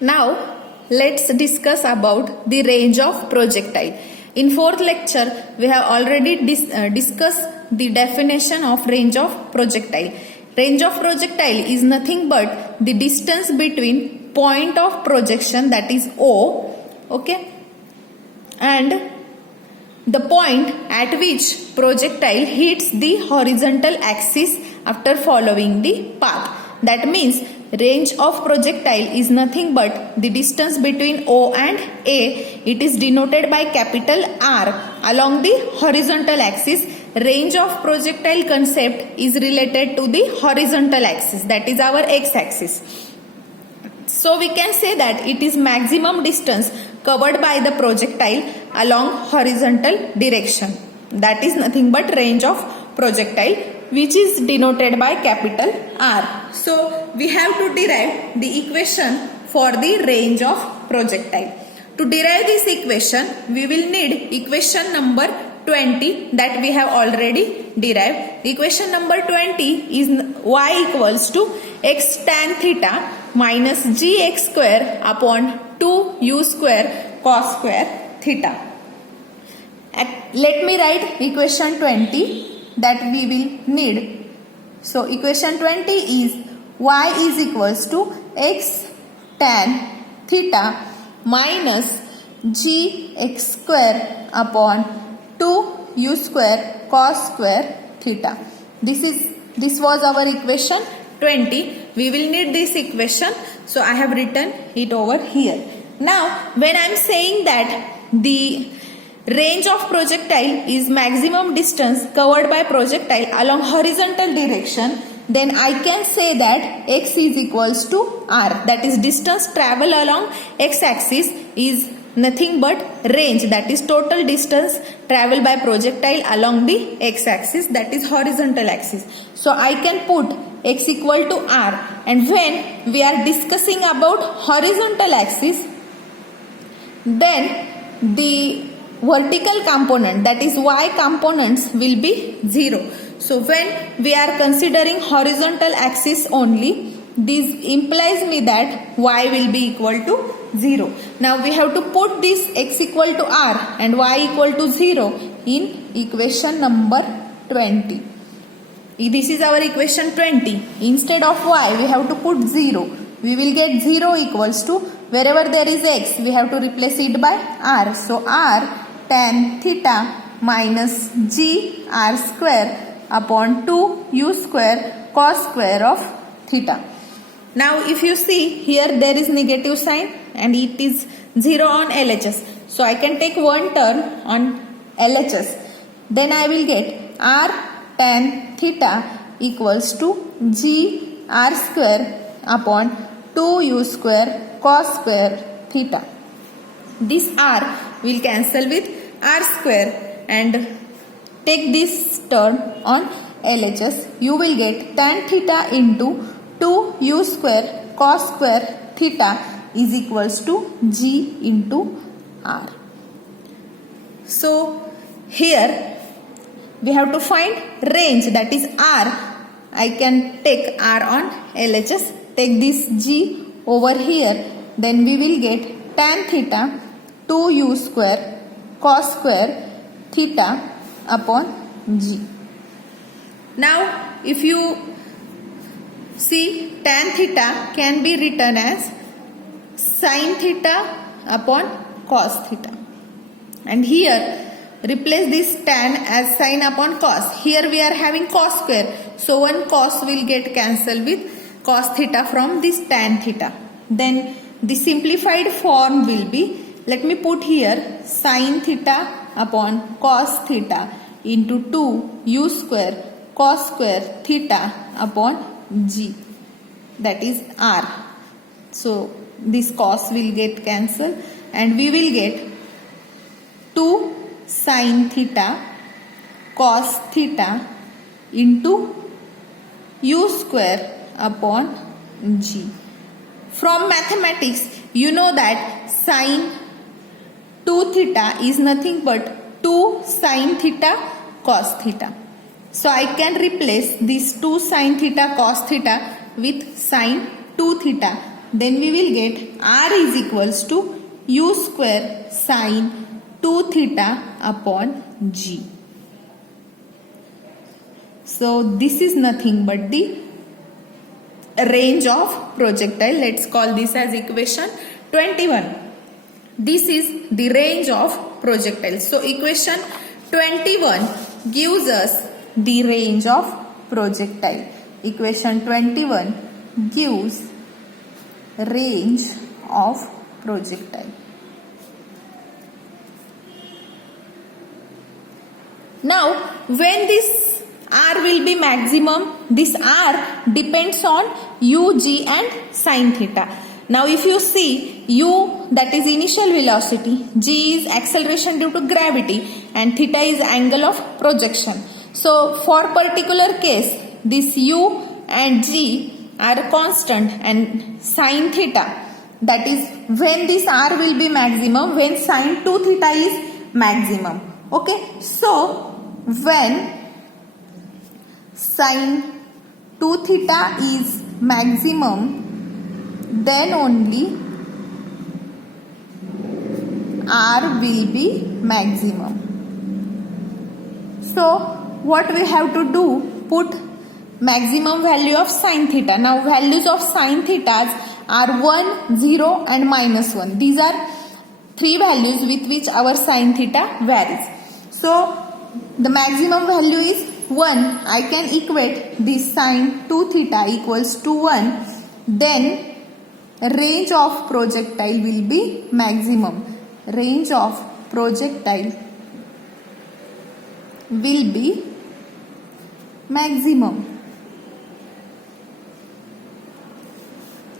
Now let's discuss about the range of projectile. In fourth lecture we have already discussed the definition of range of projectile. Range of projectile is nothing but the distance between point of projection, that is O, okay, and the point at which projectile hits the horizontal axis after following the path. That means range of projectile is nothing but the distance between O and A. It is denoted by capital R along the horizontal axis. Range of projectile concept is related to the horizontal axis, that is our x axis. So we can say that it is maximum distance covered by the projectile along horizontal direction. That is nothing but range of projectile, which is denoted by capital R. So we have to derive the equation for the range of projectile. To derive this equation, we will need equation number 20 that we have already derived. Equation number 20 is y equals to x tan theta minus gx square upon 2u square cos square theta. Let me write equation 20 that we will need. So equation 20 is y is equals to x tan theta minus gx square upon 2u square cos square theta. This was our equation 20. We will need this equation, so I have written it over here. Now when I am saying that the range of projectile is maximum distance covered by projectile along horizontal direction, then I can say that x is equals to r, that is distance travel along x axis is nothing but range, that is total distance traveled by projectile along the x axis, that is horizontal axis. So I can put x equal to r, and when we are discussing about horizontal axis, then the vertical component, that is y components, will be 0. So when we are considering horizontal axis only, this implies me that y will be equal to 0. Now we have to put this x equal to r and y equal to 0 in equation number 20. This is our equation 20. Instead of y we have to put 0. We will get 0 equals to, wherever there is x we have to replace it by r. So r tan theta minus g r square upon 2u square cos square of theta. Now if you see here, there is negative sign and it is 0 on LHS. So I can take one term on LHS. Then I will get r tan theta equals to g r square upon 2u square cos square theta. This r will cancel with r square and take this term on LHS. You will get tan theta into 2u square cos square theta is equals to g into r. So here we have to find range, that is r. I can take r on LHS, take this g over here, then we will get tan theta 2u square cos square theta upon g. Now if you see, tan theta can be written as sin theta upon cos theta, and here replace this tan as sin upon cos. Here we are having cos square, so one cos will get cancelled with cos theta from this tan theta. Then the simplified form will be, let me put here, sin theta upon cos theta into 2u square cos square theta upon g, that is r. So this cos will get cancelled and we will get 2 sin theta cos theta into u square upon g. From mathematics you know that sin 2 theta is nothing but 2 sin theta cos theta. So I can replace this 2 sin theta cos theta with sin 2 theta then we will get r is equals to u square sine 2 theta upon g. So this is nothing but the range of projectile. Let's call this as equation 21. This is the range of projectile. So equation 21 gives us the range of projectile. Equation 21 gives range of projectile. Now when this r will be maximum, this r depends on u, g and sine theta. Now if you see, u, that is initial velocity, g is acceleration due to gravity and theta is angle of projection. So for particular case, this u and g are constant and sine theta, that is when this r will be maximum, when sine 2 theta is maximum. Okay, so when sine 2 theta is maximum, then only r will be maximum. So what we have to do, put maximum value of sine theta. Now values of sine thetas are 1, 0 and minus 1. These are three values with which our sine theta varies. So the maximum value is 1. I can equate this sine 2 theta equals to 1. Then range of projectile will be maximum. Range of projectile will be maximum.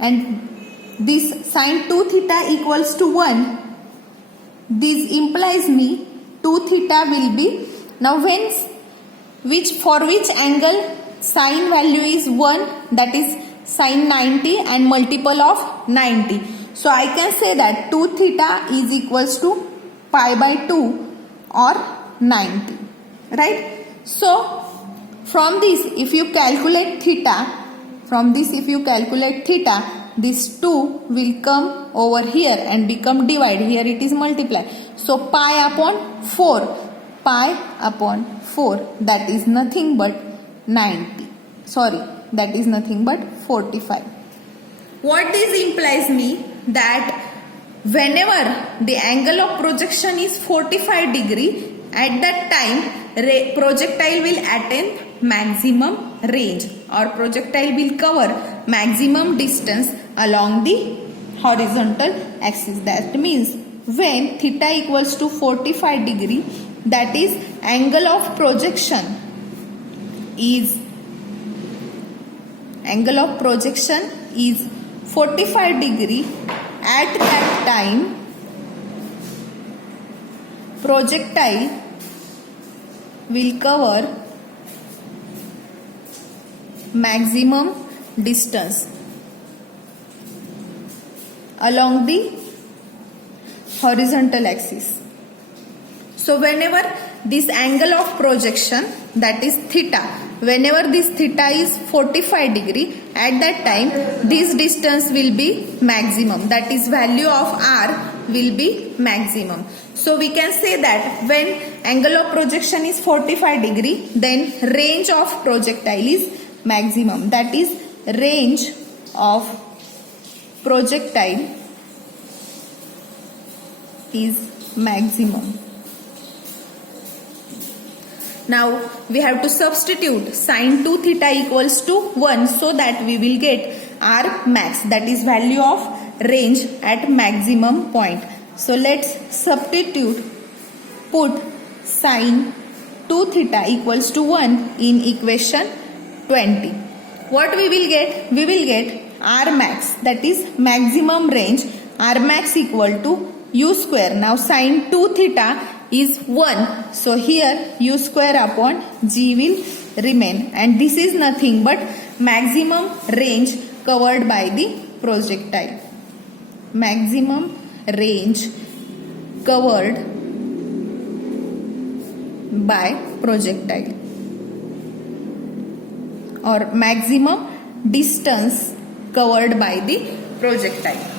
And this sine 2 theta equals to 1. This implies me 2 theta will be, now when for which angle sine value is 1, that is sine 90 and multiple of 90. So I can say that 2 theta is equals to pi by 2 or 90. Right? So from this if you calculate theta, this 2 will come over here and become divide. Here it is multiply. So pi upon 4. That is nothing but 90. Sorry, that is nothing but 45. What this implies me that whenever the angle of projection is 45 degree, at that time projectile will attain maximum range or projectile will cover maximum distance along the horizontal axis. That means when theta equals to 45 degree, that is angle of projection is 45 degree. At that time projectile will cover maximum distance along the horizontal axis. So whenever this angle of projection, that is theta, whenever this theta is 45 degree, at that time this distance will be maximum, that is value of r will be maximum. So we can say that when angle of projection is 45 degree, then range of projectile is maximum, that is range of projectile is maximum. Now we have to substitute sine 2 theta equals to 1, so that we will get r max, that is value of range at maximum point. So let's substitute, put sine 2 theta equals to 1 in equation 20. What we will get? We will get r max, that is maximum range, r max equal to u square. Now sine 2 theta is 1, so here u square upon g will remain, and this is nothing but maximum range covered by the projectile. Maximum range covered by projectile, or maximum distance covered by the projectile.